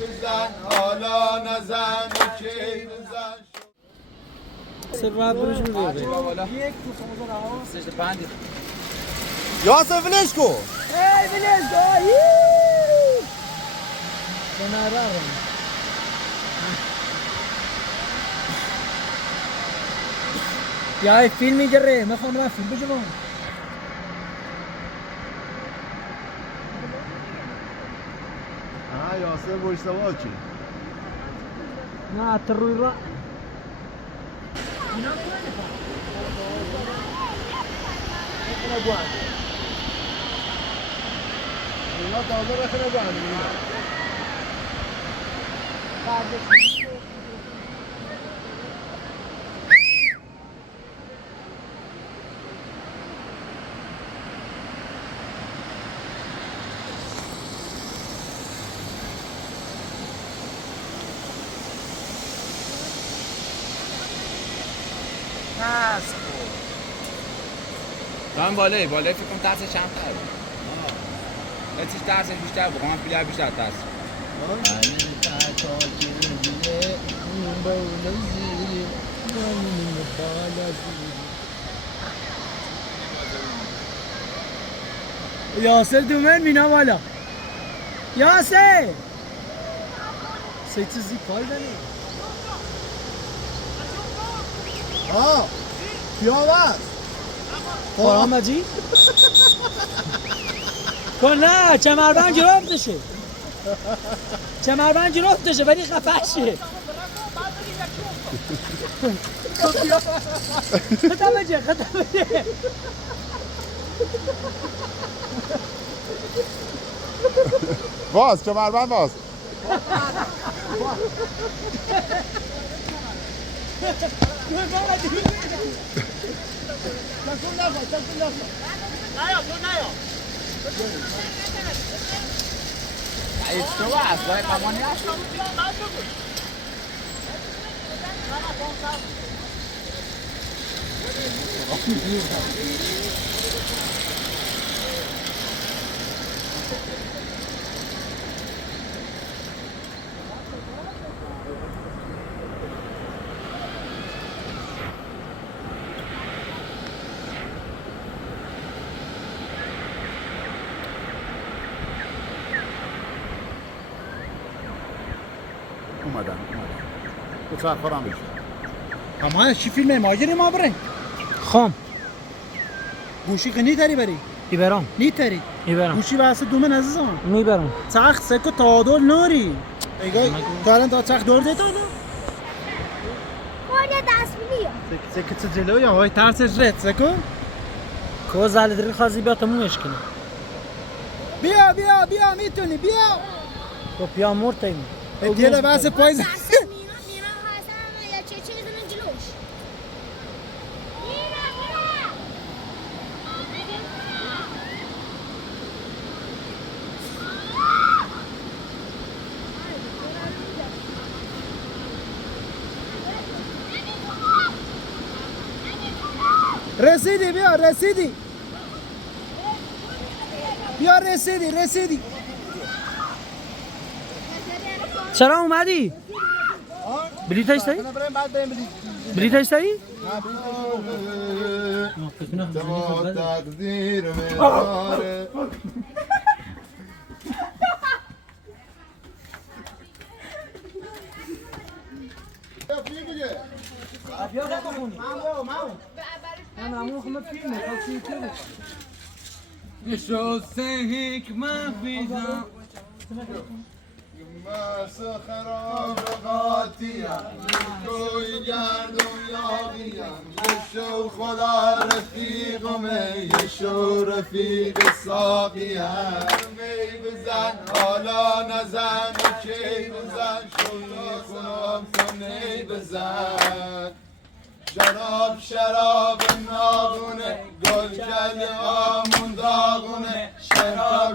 بزن حالا نزن کی بزن سبعت بروش می‌گیری. یاسر ولش کو ولش کن. کنارم. یا فیلم میگیره. میخوام رفت فیلم بجوام. یاسر باش سوا چی نه تروی را. اینا تازه بخنه بند من بالایی فکر کنم ترسش کمتره. چیز ترسش بیشتر بود. من پیلر بیشتر ترس. یاسر دومن مینا والا. یاسر. سه چیزی کار داری؟ پیاوز آمدی؟ نه چمربند جرافتشه. چمربند جرافتشه ولی خفشه. خطا بجه. باز کمربند باز اومدن تو چرخارم بشه اما چی فیلمه ماجری ما بره خام گوشی که نیتری بری میبرم نیتری میبرم گوشی واسه دومن عزیزم میبرم چرخ سکو تعادل ناری ایگای تا الان تا چرخ دور دیتا نه خودت دست بیا سکو چه جلوی های ترسش رد سکو کو زال دری خازی بیا تمومش کنه بیا میتونی بیا تو بیا مرتیم دیگه واسه پایز رسیدی بیا رسیدی چرا اومدی؟ بلیتش داری؟ بلیتش داری؟ خراب قاطیم کوی گردم یاقیم یشو خدا رفیقمه یشو رفیق ساقیم می بزن حالا نزن کی بزن شوی خونم تو نی بزن شراب ناغونه گل کل آمون داغونه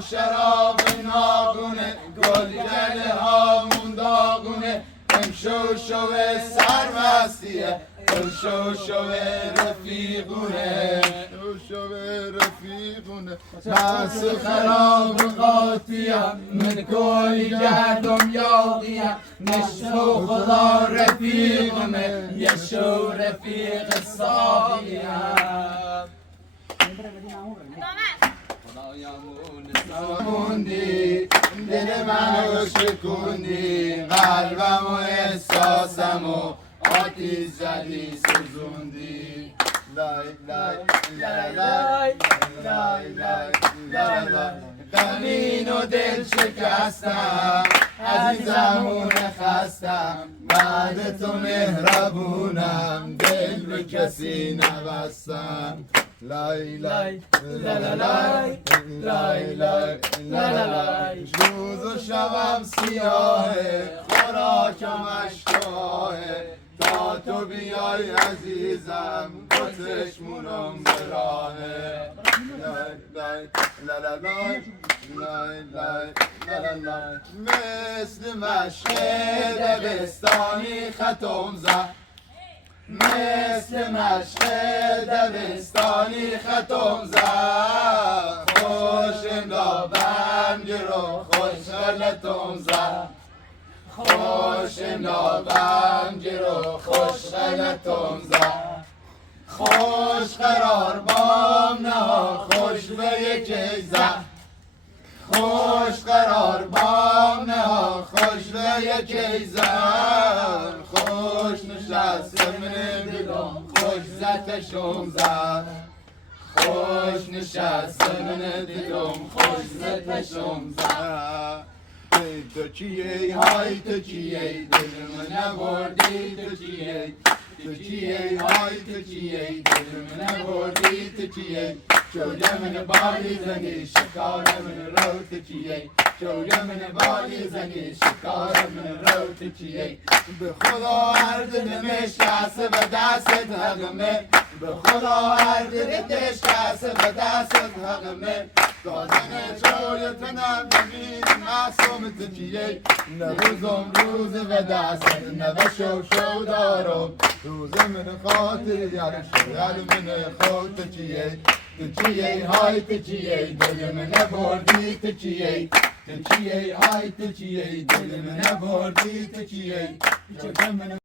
شراب ناغونه گل کل آمون داغونه امشو سرمستیه شو رفیقونه شو رفیقونه بس خراب قاطیم من کلی گردم یاقیم نشو خدا رفیقمه یه شو رفیق ساقیم موندی دل منو شکوندی قلبم و احساسم و آتیش زدی سوزوندی لای لای لای لای لای لای لای غمین و دل شکستم عزیزمون خستم بعد تو مهربونم دل به کسی نبستم لای لای لای لای لای لای لای روز و شبم سیاهه خوراکم اشکاهه تا تو بیای عزیزم کتشمونم به راهه لای لای لای لای لای لای لای لای مثل مشق دبستانی ختم زد مثل مشق دبستانی ختم زد خوش امدابم گرو خوش غلطم زد خوش امدابم گرو خوش غلطم زد خوش قرار بام نه خوش به یکی زد خوش قرار بام نه خوش به یکی زد خوش نشست من دلم خوش زتشم زد خوش نشست من دلم خوش زتشم زد تو چیه های تو چیه دل من نبردی تو چیه تو چیه های تو چیه دل من نبردی تو چیه شوله من بالی زنی شکار من رو تو چیه شوله من بالی زنی شکار من رو تو چیه به خدا هر دل مشکسته به دستت حقمه به خدا هر دل مشکسته به دستت حقمه دادن جایت نبید معصوم تو چیه نروزم روز به دستت نبه شو دارم روز من خاطر یاد من خود تو چیه تو چیه های تو چیه دل من نبردی تو چیه تو چیه های تو چیه دل من نبردی تو چیه